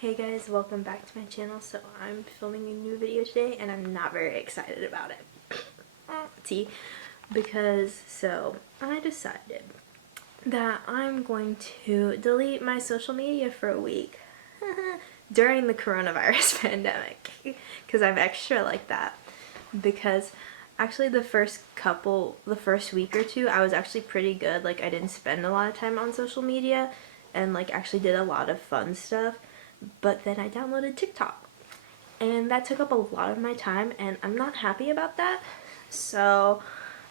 Hey guys, welcome back to my channel. So I'm filming a new video today and I'm not very excited about it. See, because I decided that I'm going to delete my social media for a week during the coronavirus pandemic because I'm extra like that. Because actually the first week or two I was actually pretty good. Like I didn't spend a lot of time on social media and like actually did a lot of fun stuff. But then I downloaded TikTok and that took up a lot of my time and I'm not happy about that. So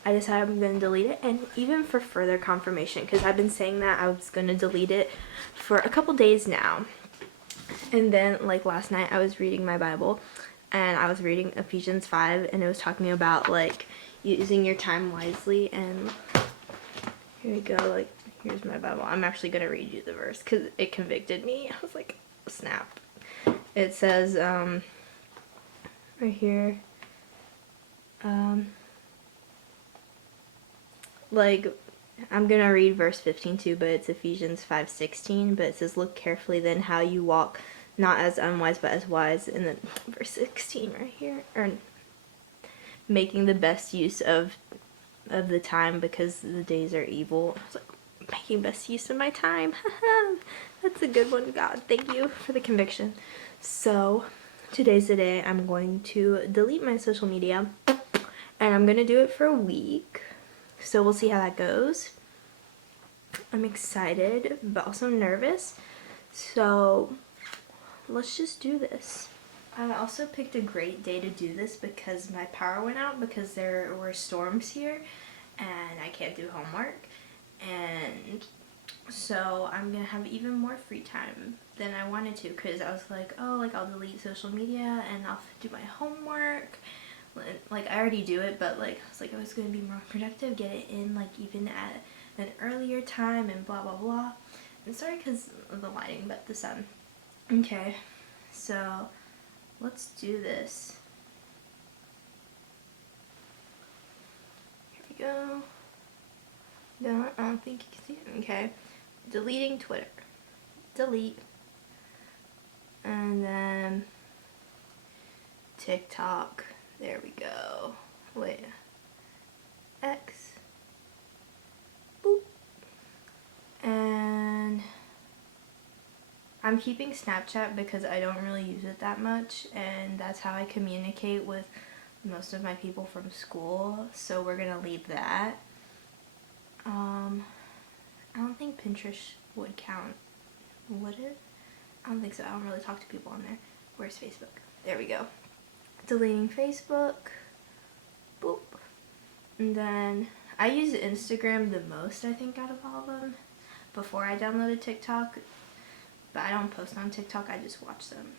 I decided I'm going to delete it, and even for further confirmation, because I've been saying that I was going to delete it for a couple days now. And then like last night I was reading my Bible and I was reading Ephesians 5 and it was talking about like using your time wisely, and here we go, like here's my Bible. I'm actually going to read you the verse because it convicted me. I was like, snap. It says right here, like I'm gonna read verse 15 too, but it's Ephesians 5:16. But it says, "Look carefully then how you walk, not as unwise but as wise." And then verse 16 right here, or making the best use of the time because the days are evil. I was like, making best use of my time. That's a good one, God. Thank you for the conviction. So today's the day I'm going to delete my social media, and I'm gonna do it for a week. So we'll see how that goes. I'm excited, but also nervous. So let's just do this. I also picked a great day to do this because my power went out because there were storms here and I can't do homework. And so I'm gonna have even more free time than I wanted to, because I was like, oh, like I'll delete social media and I'll do my homework. Like I already do it, but like I was like, I was gonna be more productive, get it in like even at an earlier time and blah blah blah. And sorry because of the lighting, but the sun. Okay, so let's do this. Here we go. No, I don't think you can see it. Okay, deleting Twitter. Delete. And then TikTok. There we go. Wait. X. Boop. And I'm keeping Snapchat because I don't really use it that much, and that's how I communicate with most of my people from school, so we're gonna leave that. I don't think Pinterest would count. Would it? I don't think so. I don't really talk to people on there. Where's Facebook? There we go. Deleting Facebook. Boop. And then I use Instagram the most, I think, out of all of them before I downloaded TikTok. But I don't post on TikTok, I just watch them.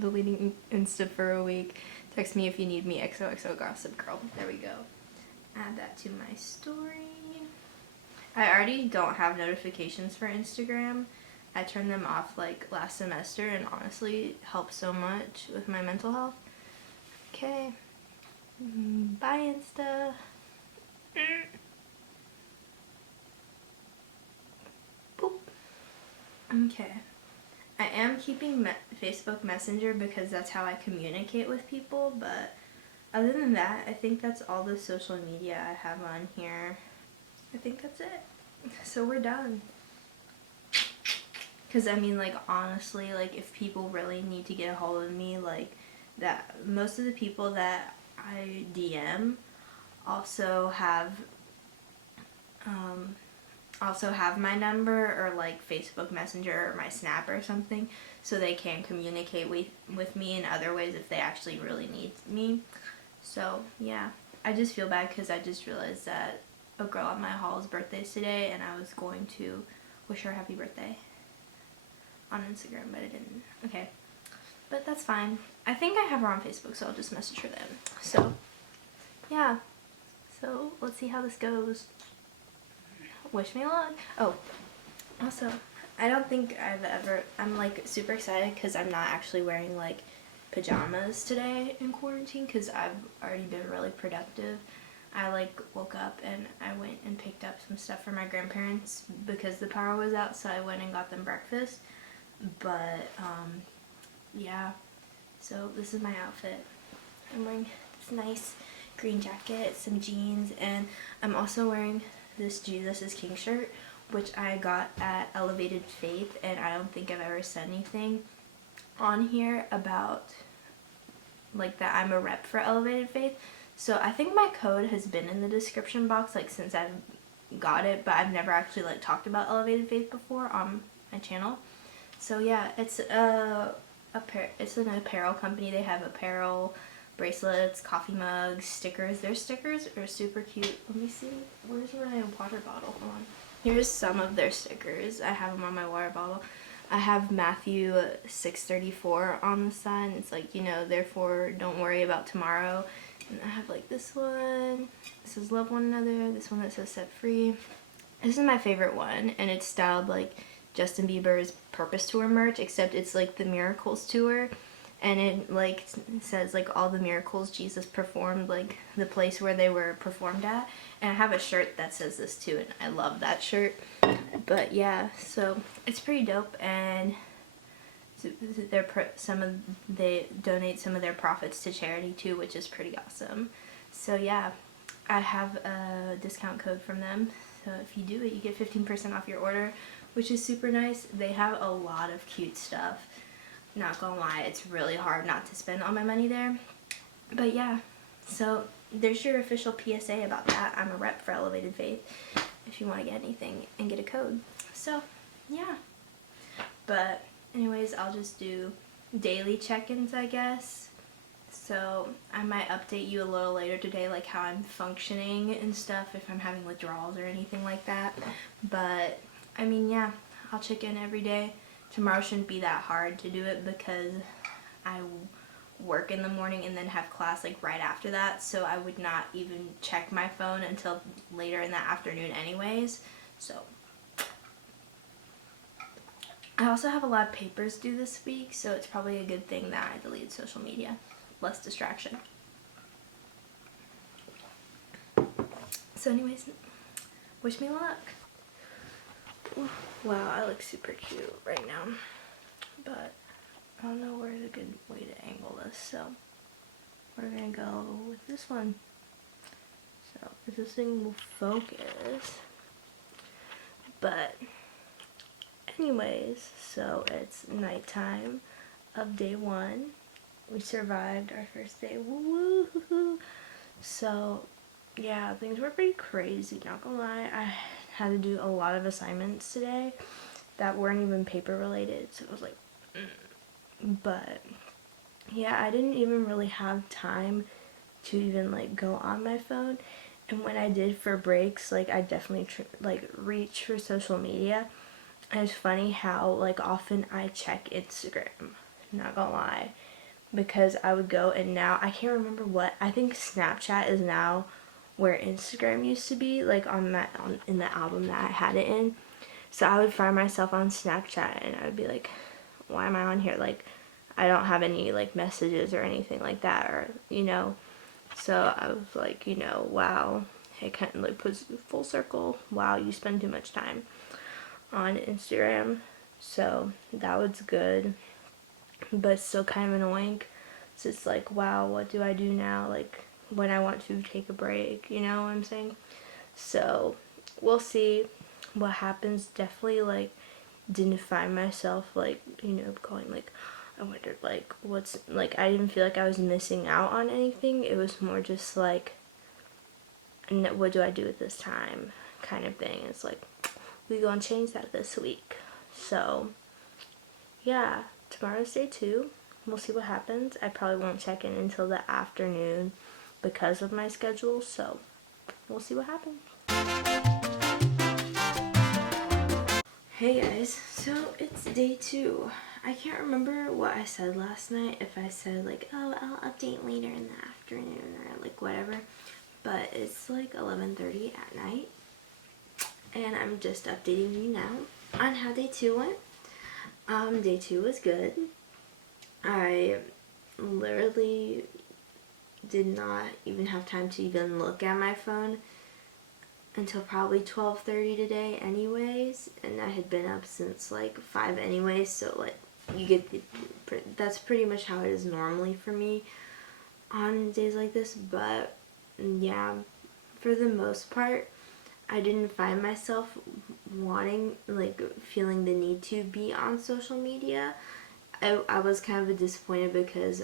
Deleting Insta for a week. Text me if you need me, XOXO Gossip Girl. There we go. Add that to my story. I already don't have notifications for Instagram. I turned them off like last semester, and honestly it helped so much with my mental health. Okay. Bye, Insta. Boop. Okay. I am keeping Facebook Messenger because that's how I communicate with people, but other than that, I think that's all the social media I have on here. I think that's it. So we're done. Because I mean, like, honestly, like, if people really need to get a hold of me, like, that, most of the people that I DM also have my number, or like Facebook Messenger or my Snap or something, so they can communicate with me in other ways if they actually really need me. So yeah, I just feel bad because I just realized that a girl at my hall's birthday is today, and I was going to wish her happy birthday on Instagram, but I didn't. Okay, but that's fine. I think I have her on Facebook, so I'll just message her then. So yeah, so let's see how this goes. Wish me luck. Oh, also, I don't think I'm like super excited because I'm not actually wearing like pajamas today in quarantine because I've already been really productive. I like woke up and I went and picked up some stuff for my grandparents because the power was out, so I went and got them breakfast. But yeah, so this is my outfit. I'm wearing this nice green jacket, some jeans, and I'm also wearing this Jesus is King shirt, which I got at Elevated Faith, and I don't think I've ever said anything on here about like that I'm a rep for Elevated Faith. So I think my code has been in the description box like since I've got it, but I've never actually like talked about Elevated Faith before on my channel. So yeah, it's it's an apparel company. They have apparel, bracelets, coffee mugs, stickers. Their stickers are super cute. Let me see. Where's my water bottle? Hold on. Here's some of their stickers. I have them on my water bottle. I have Matthew 6:34 on the side. It's like, you know, therefore don't worry about tomorrow. And I have like this one. This says love one another. This one that says set free. This is my favorite one, and it's styled like Justin Bieber's Purpose Tour merch, except it's like the Miracles Tour, and it like says like all the miracles Jesus performed, like the place where they were performed at. And I have a shirt that says this too, and I love that shirt. But yeah, so it's pretty dope, and they donate some of their profits to charity too, which is pretty awesome. So yeah, I have a discount code from them, so if you do it, you get 15% off your order, which is super nice. They have a lot of cute stuff. Not gonna lie, it's really hard not to spend all my money there. But yeah, so there's your official PSA about that. I'm a rep for Elevated Faith if you want to get anything and get a code. So yeah, but anyways, I'll just do daily check-ins, I guess. So I might update you a little later today, like how I'm functioning and stuff, if I'm having withdrawals or anything like that. But I mean, yeah, I'll check in every day. Tomorrow shouldn't be that hard to do it because I work in the morning and then have class like right after that, so I would not even check my phone until later in the afternoon anyways. So I also have a lot of papers due this week, so it's probably a good thing that I deleted social media. Less distraction. So anyways, wish me luck. Wow, I look super cute right now, but I don't know where's a good way to angle this, so we're gonna go with this one. So if this thing will focus. But anyways, so it's nighttime of day 1. We survived our first day. Woo-hoo-hoo. So yeah, things were pretty crazy, not gonna lie. I had to do a lot of assignments today that weren't even paper related, so it was like but yeah, I didn't even really have time to even like go on my phone. And when I did for breaks, like I definitely reach for social media. And it's funny how like often I check Instagram, not gonna lie, because I would go, and now I can't remember what, I think Snapchat is now where Instagram used to be, like in the album that I had it in. So I would find myself on Snapchat and I would be like, why am I on here? Like I don't have any like messages or anything like that, or you know. So I was like, you know, wow, it kind of like puts full circle. Wow, you spend too much time on Instagram. So that was good, but still kind of annoying. So it's like, wow, what do I do now? Like when I want to take a break, you know what I'm saying? So we'll see what happens. Definitely like didn't find myself like, you know, going like, I wondered like what's, like I didn't feel like I was missing out on anything. It was more just like, what do I do with this time kind of thing. It's like, we gonna change that this week. So yeah, tomorrow's day 2. We'll see what happens. I probably won't check in until the afternoon because of my schedule, so we'll see what happens. Hey guys, so it's day 2. I can't remember what I said last night, if I said like, oh, I'll update later in the afternoon or like whatever, but it's like 11:30 at night and I'm just updating you now on how day 2 went. Day 2 was good. I literally did not even have time to even look at my phone until probably 12:30 today anyways, and I had been up since like 5 anyways, so like you get that's pretty much how it is normally for me on days like this. But yeah, for the most part I didn't find myself wanting, like, feeling the need to be on social media. I was kind of disappointed because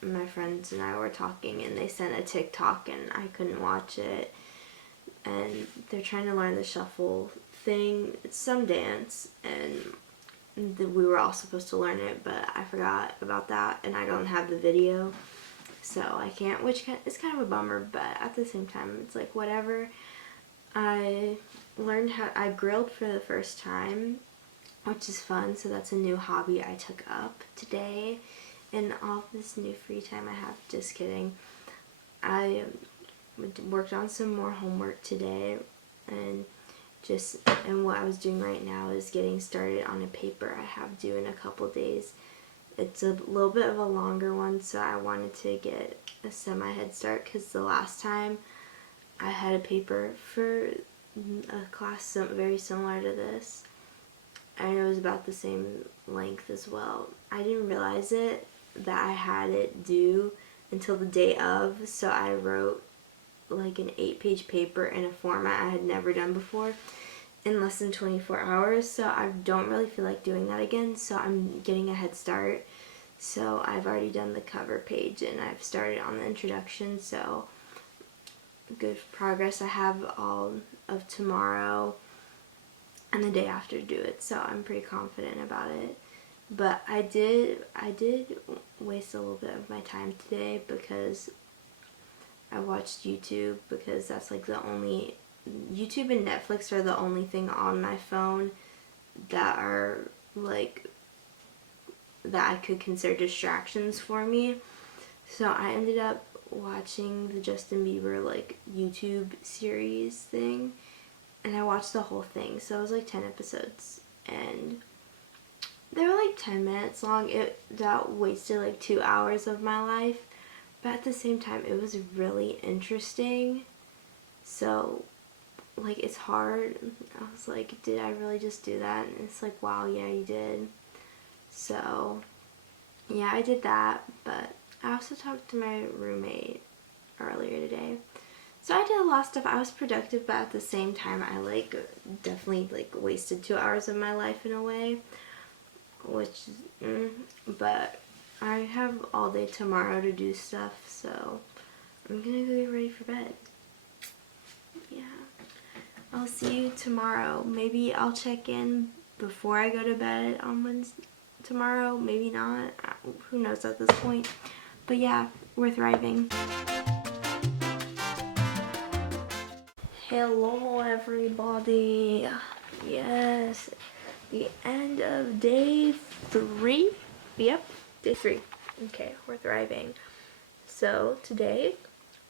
my friends and I were talking and they sent a TikTok and I couldn't watch it, and they're trying to learn the shuffle thing. It's some dance, and we were all supposed to learn it, but I forgot about that, and I don't have the video, so I can't, which is kind of a bummer, but at the same time, it's like, whatever. I I grilled for the first time, which is fun, so that's a new hobby I took up today, and all this new free time I have. Just kidding. I worked on some more homework today, and what I was doing right now is getting started on a paper I have due in a couple days. It's a little bit of a longer one, so I wanted to get a semi-head start, because the last time I had a paper for a class very similar to this, and it was about the same length as well. I didn't realize that I had it due until the day of, so I wrote like an 8-page paper in a format I had never done before in less than 24 hours, so I don't really feel like doing that again, so I'm getting a head start. So I've already done the cover page and I've started on the introduction, so good progress. I have all of tomorrow and the day after to do it, so I'm pretty confident about it. But I did waste a little bit of my time today because I watched YouTube, because that's like the only, YouTube and Netflix are the only thing on my phone that are like, that I could consider distractions for me. So I ended up watching the Justin Bieber like YouTube series thing, and I watched the whole thing. So it was like 10 episodes, and they were like 10 minutes long. That wasted like 2 hours of my life, but at the same time it was really interesting. So like, it's hard. I was like, did I really just do that? And it's like, wow, yeah, you did. So yeah, I did that, but I also talked to my roommate earlier today. So I did a lot of stuff. I was productive, but at the same time I like definitely like wasted 2 hours of my life in a way, which but I have all day tomorrow to do stuff, so I'm gonna go get ready for bed. Yeah, I'll see you tomorrow. Maybe I'll check in before I go to bed on Wednesday tomorrow, maybe not, who knows at this point. But yeah, we're thriving. Hello everybody. Yes, the end of day 3. Yep, day 3. Okay, we're thriving. So today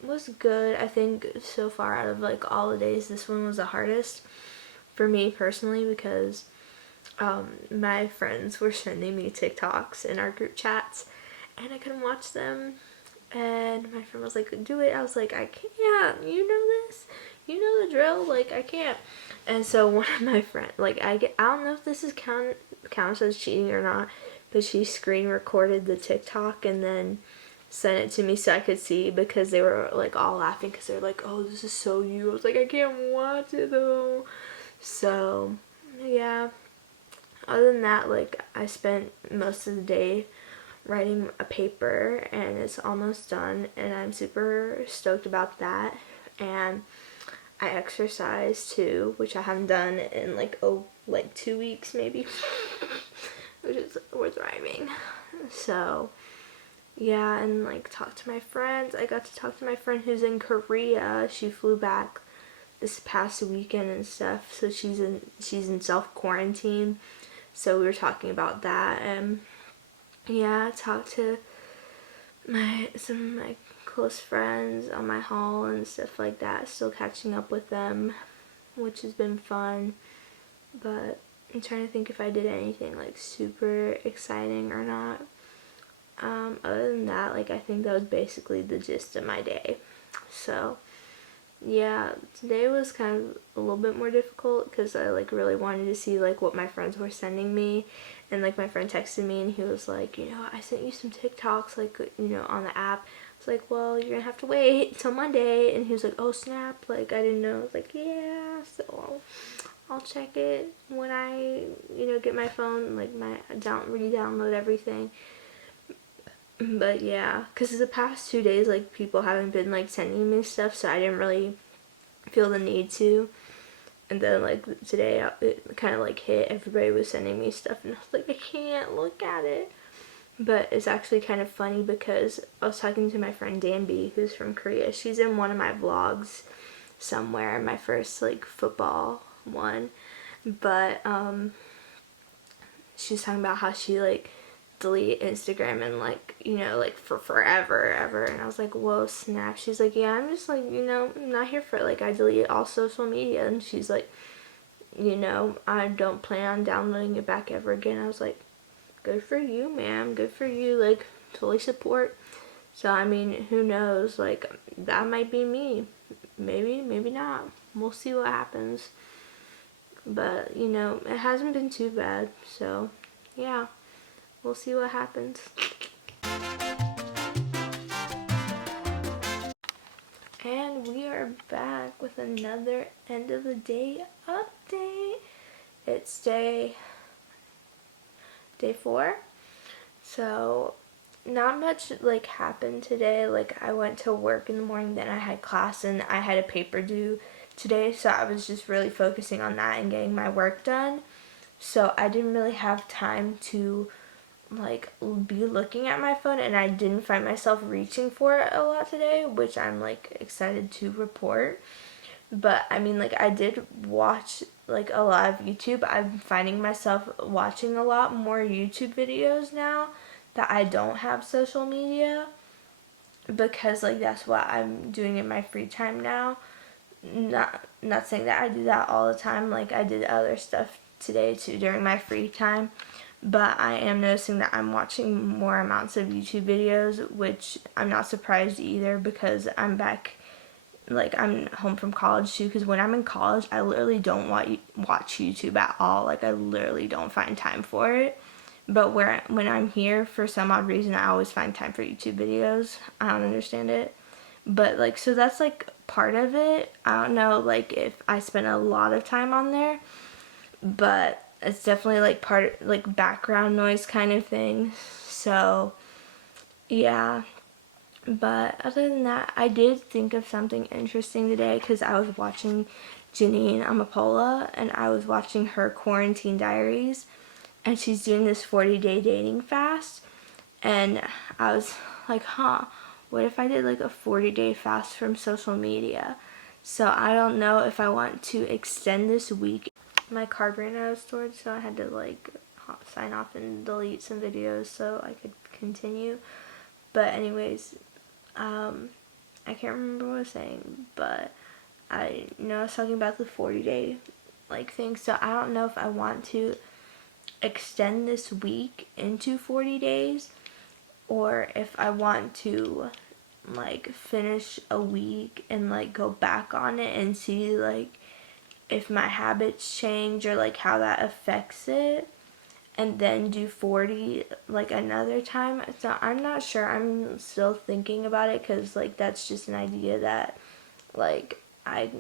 was good. I think so far out of like all the days, this one was the hardest for me personally, because my friends were sending me TikToks in our group chats and I couldn't watch them, and my friend was like, do it. I was like, I can't, you know this, you know the drill, like I can't. And so one of my friends, like I don't know if this is counts as cheating or not, but she screen recorded the TikTok and then sent it to me so I could see, because they were like all laughing because they're like, oh, this is so you. I was like, I can't watch it though. So yeah, other than that, like I spent most of the day writing a paper and it's almost done, and I'm super stoked about that. And I exercise too, which I haven't done in like 2 weeks maybe. Which is, we're thriving. So yeah, and like talk to my friends. I got to talk to my friend who's in Korea. She flew back this past weekend and stuff, so she's in self quarantine. So we were talking about that, and yeah, talked to some of my close friends on my hall and stuff like that. Still catching up with them, which has been fun. But I'm trying to think if I did anything like super exciting or not. Other than that, like I think that was basically the gist of my day. So yeah, today was kind of a little bit more difficult because I like really wanted to see like what my friends were sending me, and like my friend texted me and he was like, you know, I sent you some TikToks like, you know, on the app. I was like, well, you're gonna have to wait till Monday, and he was like, oh snap, like I didn't know. I was like, yeah, so I'll check it when I, you know, get my phone, like my re-download everything. But yeah, because the past 2 days, like people haven't been like sending me stuff, so I didn't really feel the need to. And then like today, it kind of like hit. Everybody was sending me stuff, and I was like, I can't look at it. But it's actually kind of funny because I was talking to my friend Danby, who's from Korea. She's in one of my vlogs somewhere, my first like football one. But she's talking about how she like delete Instagram and like, you know, like for forever ever, and I was like, whoa snap. She's like, yeah, I'm just like, you know, I'm not here for it. Like I delete all social media. And she's like, you know, I don't plan on downloading it back ever again. I was like, good for you, ma'am, good for you, like totally support. So I mean, who knows, like that might be me, maybe not, we'll see what happens. But you know, it hasn't been too bad, so yeah, we'll see what happens. And we are back with another end of the day update. It's day 4. So not much like happened today. Like I went to work in the morning, then I had class, and I had a paper due today, so I was just really focusing on that and getting my work done. So I didn't really have time to like be looking at my phone, and I didn't find myself reaching for it a lot today, which I'm like excited to report. But I mean, like I did watch like a lot of YouTube. I'm finding myself watching a lot more YouTube videos now that I don't have social media, because like that's what I'm doing in my free time now. Not saying that I do that all the time. Like I did other stuff today too during my free time, but I am noticing that I'm watching more amounts of YouTube videos, which I'm not surprised either, because I'm back, like I'm home from college too, because when I'm in college I literally don't watch YouTube at all. Like I literally don't find time for it. But when I'm here, for some odd reason, I always find time for YouTube videos. I don't understand it. But like, so that's like part of it. I don't know like if I spend a lot of time on there, but it's definitely like part, like background noise kind of thing. So yeah. But other than that, I did think of something interesting today, because I was watching Janine Amapola, and I was watching her quarantine diaries, and she's doing this 40-day dating fast. And I was like, huh, what if I did like a 40-day fast from social media? So I don't know if I want to extend this week. My card ran out of storage, so I had to like sign off and delete some videos so I could continue. But anyways, I can't remember what I was saying, but I know I was talking about the 40-day like thing. So I don't know if I want to extend this week into 40 days, or if I want to like finish a week and like go back on it and see like if my habits change or like how that affects it, and then do 40 like another time. So I'm not sure. I'm still thinking about it, because like that's just an idea that like I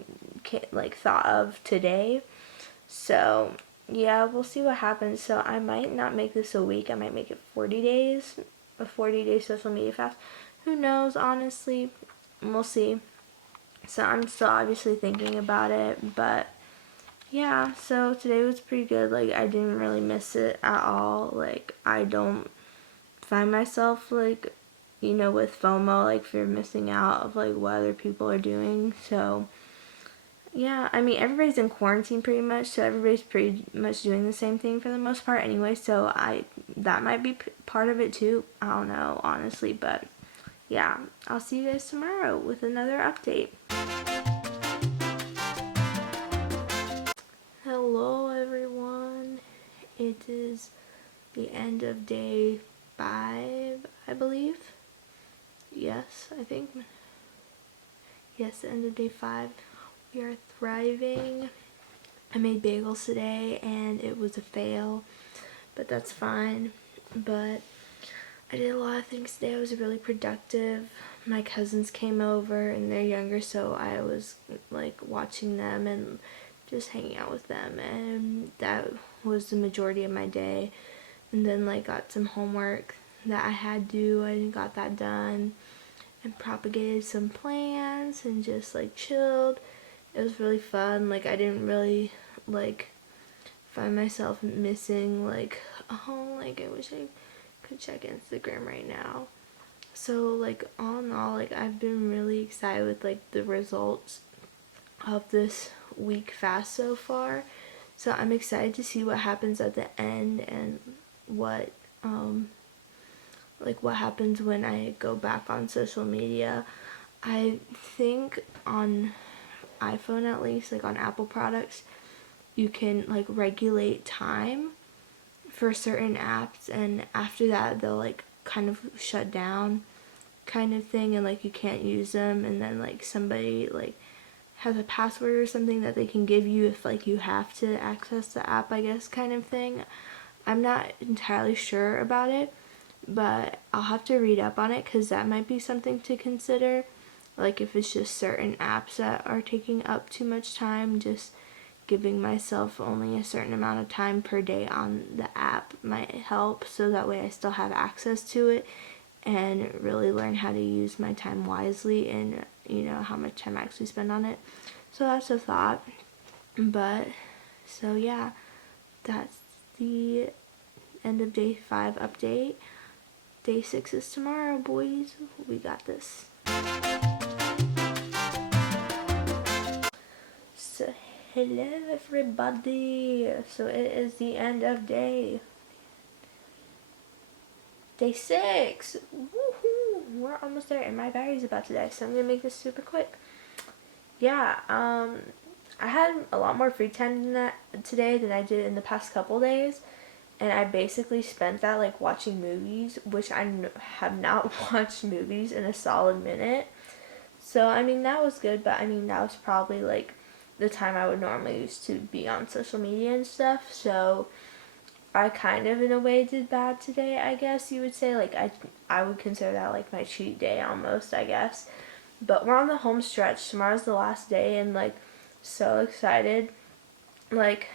can't like thought of today. So yeah, we'll see what happens. So I might not make this a week. I might make it 40 days, a 40-day social media fast. Who knows, honestly. We'll see. So I'm still obviously thinking about it, but yeah, so today was pretty good. Like I didn't really miss it at all. Like I don't find myself like, you know, with FOMO, like fear of missing out of like what other people are doing. So yeah, I mean everybody's in quarantine pretty much, so everybody's pretty much doing the same thing for the most part anyway. So that might be part of it too. I don't know honestly, but yeah, I'll see you guys tomorrow with another update. Hello everyone. It is the end of day 5, I believe. Yes, I think. yes, the end of day 5. We are thriving. I made bagels today and it was a fail, but that's fine. But I did a lot of things today. I was really productive. My cousins came over and they're younger, so I was like watching them and just hanging out with them, and that was the majority of my day. And then like got some homework that I had to do. I got that done and propagated some plants and just like chilled. It was really fun. Like I didn't really like find myself missing like, oh, like I wish I could check Instagram right now. So like all in all, like I've been really excited with like the results of this week fast so far. So I'm excited to see what happens at the end and what like what happens when I go back on social media. I think on iPhone, at least, like on Apple products, you can like regulate time for certain apps, and after that they'll like kind of shut down kind of thing, and like you can't use them, and then like somebody like has a password or something that they can give you if like you have to access the app, I guess, kind of thing. I'm not entirely sure about it, but I'll have to read up on it because that might be something to consider. Like if it's just certain apps that are taking up too much time, just giving myself only a certain amount of time per day on the app might help, so that way I still have access to it and really learn how to use my time wisely and how much time I actually spend on it. So that's a thought. But so yeah, that's the end of day 5 update. Day 6 is tomorrow, boys. We got this. So hello everybody. So it is the end of day 6. Woohoo! We're almost there and my battery's about to die, so I'm gonna make this super quick. Yeah, I had a lot more free time today than I did in the past couple days, and I basically spent that like watching movies, which I have not watched movies in a solid minute. So I mean that was good, but I mean that was probably like the time I would normally use to be on social media and stuff. So I kind of in a way did bad today, I guess you would say. Like I would consider that like my cheat day almost, I guess. But we're on the home stretch. Tomorrow's the last day, and like so excited. Like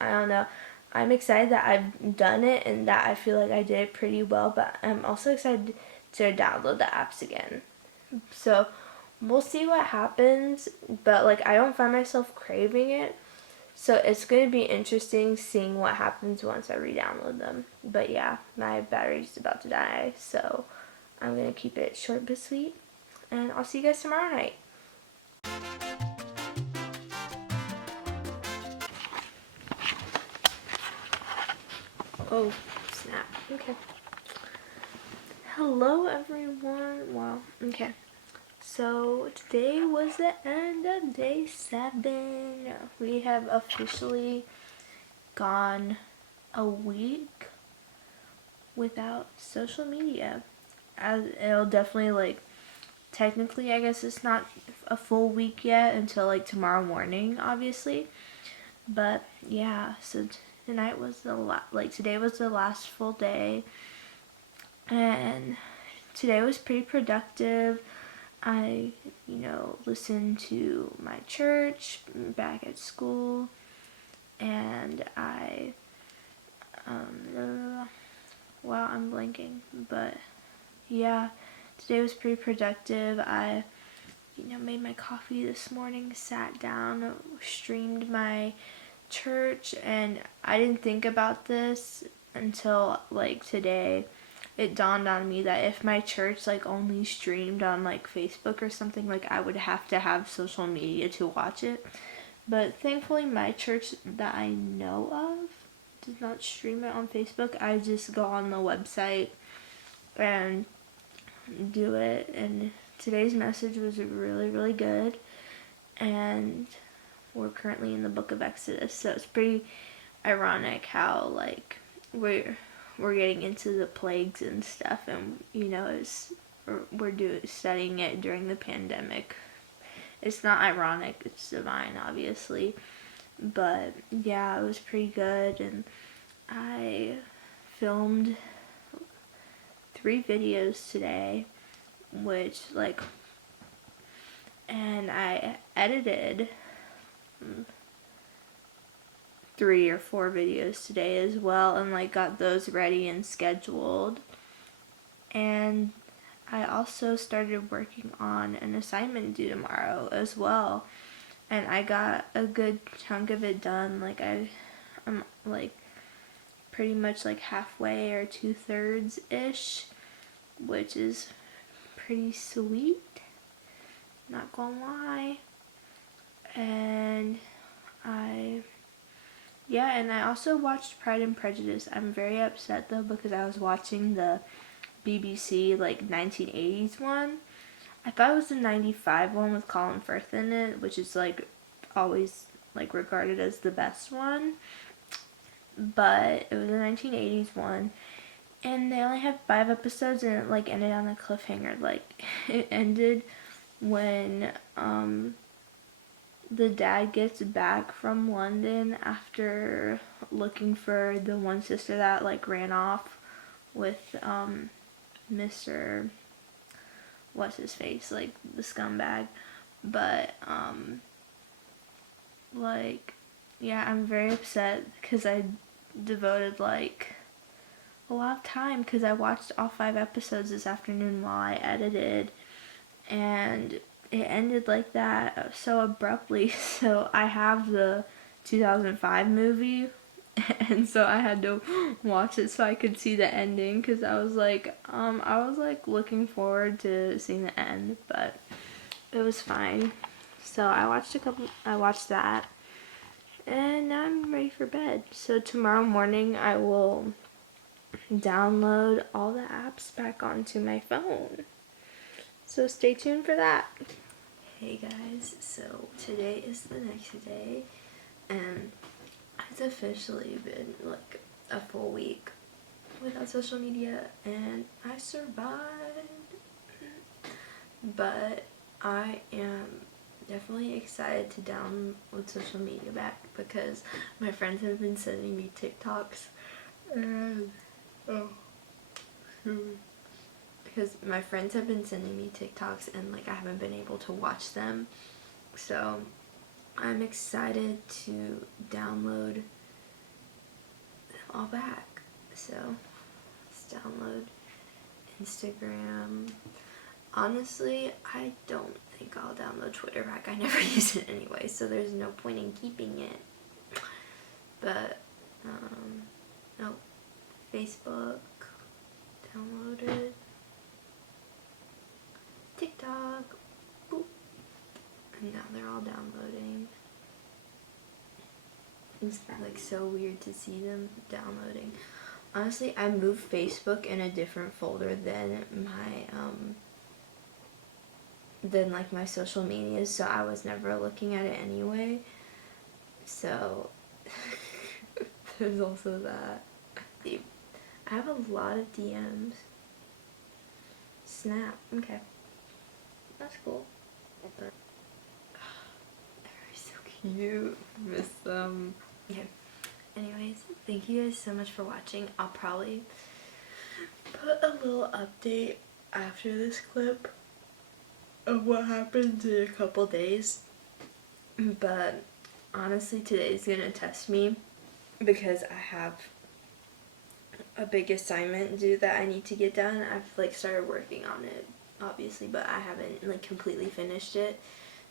I don't know. I'm excited that I've done it and that I feel like I did it pretty well, but I'm also excited to download the apps again. So we'll see what happens, but like I don't find myself craving it. So it's going to be interesting seeing what happens once I re-download them. But yeah, my battery's about to die, so I'm going to keep it short but sweet. And I'll see you guys tomorrow night. Oh, snap. Okay. Hello, everyone. Wow. Okay. So today was the end of day 7. We have officially gone a week without social media. As it'll definitely like technically I guess it's not a full week yet until like tomorrow morning, obviously. But yeah, so tonight was today was the last full day, and today was pretty productive. I, listened to my church back at school, and I, well, I'm blanking, but yeah, today was pretty productive. I, made my coffee this morning, sat down, streamed my church, and I didn't think about this until like today. It dawned on me that if my church like only streamed on like Facebook or something, like I would have to have social media to watch it. But thankfully my church that I know of does not stream it on Facebook. I just go on the website and do it, and today's message was really, really good. And we're currently in the book of Exodus, so it's pretty ironic how like we're getting into the plagues and stuff, and we're studying it during the pandemic, It's not ironic, it's divine, obviously. But yeah, it was pretty good, and I filmed 3 videos today, which like, and I edited 3 or 4 videos today as well, and like got those ready and scheduled. And I also started working on an assignment due tomorrow as well, and I got a good chunk of it done. Like I'm like pretty much like halfway or 2/3 ish, which is pretty sweet, not gonna lie. And and I also watched Pride and Prejudice. I'm very upset though, because I was watching the BBC like 1980s one. I thought it was the 95 one with Colin Firth in it, which is like always like regarded as the best one. But it was the 1980s one, and they only have 5 episodes, and it like ended on a cliffhanger. Like it ended when the dad gets back from London after looking for the one sister that like ran off with Mr. what's his face, like the scumbag. But like, yeah, I'm very upset because I devoted like a lot of time, because I watched all 5 episodes this afternoon while I edited, and it ended like that so abruptly. So I have the 2005 movie, and so I had to watch it so I could see the ending, because I was like looking forward to seeing the end, but it was fine. So I watched that, and now I'm ready for bed. So tomorrow morning I will download all the apps back onto my phone. So stay tuned for that. Hey guys, so today is the next day, and it's officially been like a full week without social media, and I survived. But I am definitely excited to download social media back, because my friends have been sending me TikToks, and because my friends have been sending me TikToks, and like I haven't been able to watch them. So I'm excited to download them all back. So let's download Instagram. Honestly, I don't think I'll download Twitter back. I never use it anyway, so there's no point in keeping it. But no, Facebook downloaded. TikTok, boop. And now they're all downloading. It's like so weird to see them downloading. Honestly, I moved Facebook in a different folder than like my social media, so I was never looking at it anyway. So there's also that. I have a lot of DMs. Snap. Okay. That's cool. But they're so cute. Miss them. Okay. Anyways, thank you guys so much for watching. I'll probably put a little update after this clip of what happened in a couple days. But honestly, today's gonna test me, because I have a big assignment due that I need to get done. I've like started working on it, obviously, but I haven't like completely finished it.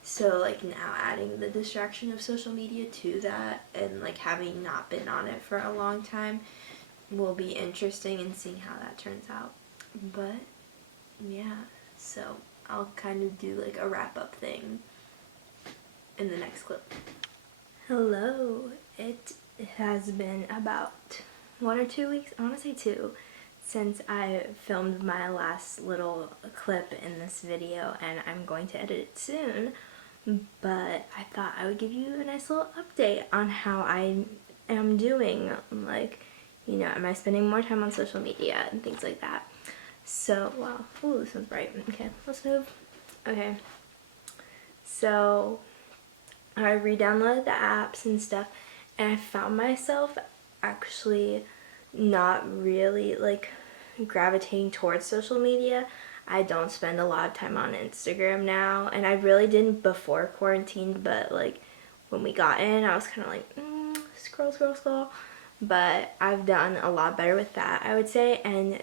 So like now adding the distraction of social media to that, and like having not been on it for a long time, will be interesting, and seeing how that turns out. But yeah, so I'll kind of do like a wrap up thing in the next clip. Hello, it has been about 1 or 2 weeks, I want to say 2, since I filmed my last little clip in this video, and I'm going to edit it soon. But I thought I would give you a nice little update on how I am doing. Like, you know, am I spending more time on social media and things like that. So, wow. Ooh, this one's bright. Okay, let's move. Okay. So I re-downloaded the apps and stuff, and I found myself actually not really like gravitating towards social media. I don't spend a lot of time on Instagram now, and I really didn't before quarantine, but like when we got in, I was kind of like, scroll, scroll, scroll. But I've done a lot better with that, I would say. And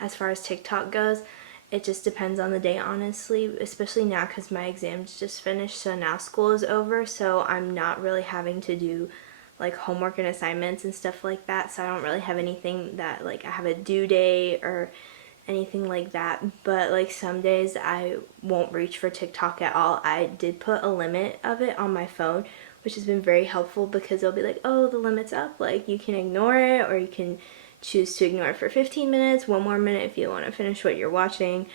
as far as TikTok goes, it just depends on the day, honestly, especially now because my exams just finished, so now school is over, so I'm not really having to do like homework and assignments and stuff like that, so I don't really have anything that like I have a due date or anything like that. But like some days I won't reach for TikTok at all. I did put a limit of it on my phone, which has been very helpful because they'll be like, oh, the limit's up, like you can ignore it, or you can choose to ignore it for 15 minutes, one more minute if you want to finish what you're watching,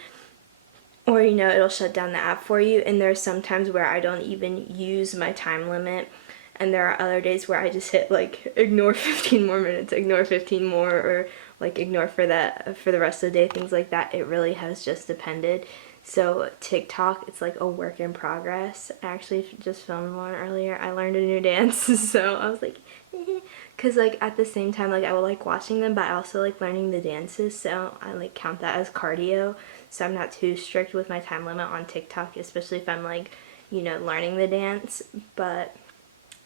or you know, it'll shut down the app for you. And there's some times where I don't even use my time limit, and there are other days where I just hit like ignore 15 more minutes, ignore 15 more, or like ignore for the rest of the day, things like that. It really has just depended. So TikTok, it's like a work in progress. I actually just filmed one earlier. I learned a new dance, so I was like, because like at the same time, like I will like watching them, but I also like learning the dances, so I like count that as cardio. So I'm not too strict with my time limit on TikTok, especially if I'm like, you know, learning the dance. But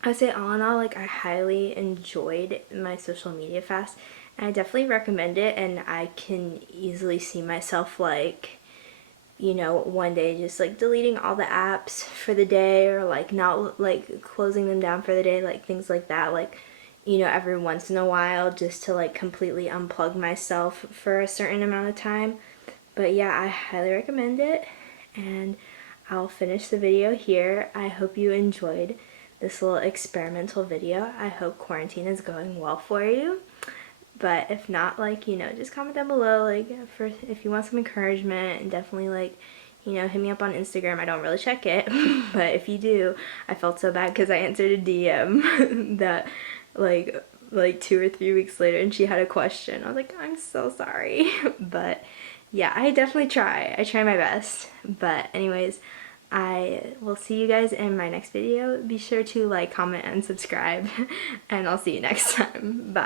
I would say all in all, like I highly enjoyed my social media fast, and I definitely recommend it. And I can easily see myself like, you know, one day just like deleting all the apps for the day, or like not like closing them down for the day, like things like that, like, you know, every once in a while, just to like completely unplug myself for a certain amount of time. But yeah, I highly recommend it, and I'll finish the video here. I hope you enjoyed this little experimental video. I hope quarantine is going well for you. But if not, like, you know, just comment down below, like, for if you want some encouragement, and definitely, like, you know, hit me up on Instagram. I don't really check it, but if you do, I felt so bad because I answered a DM that, like 2 or 3 weeks later, and she had a question. I was like, I'm so sorry. But yeah, I definitely try. I try my best. But anyways, I will see you guys in my next video. Be sure to like, comment, and subscribe, and I'll see you next time. Bye.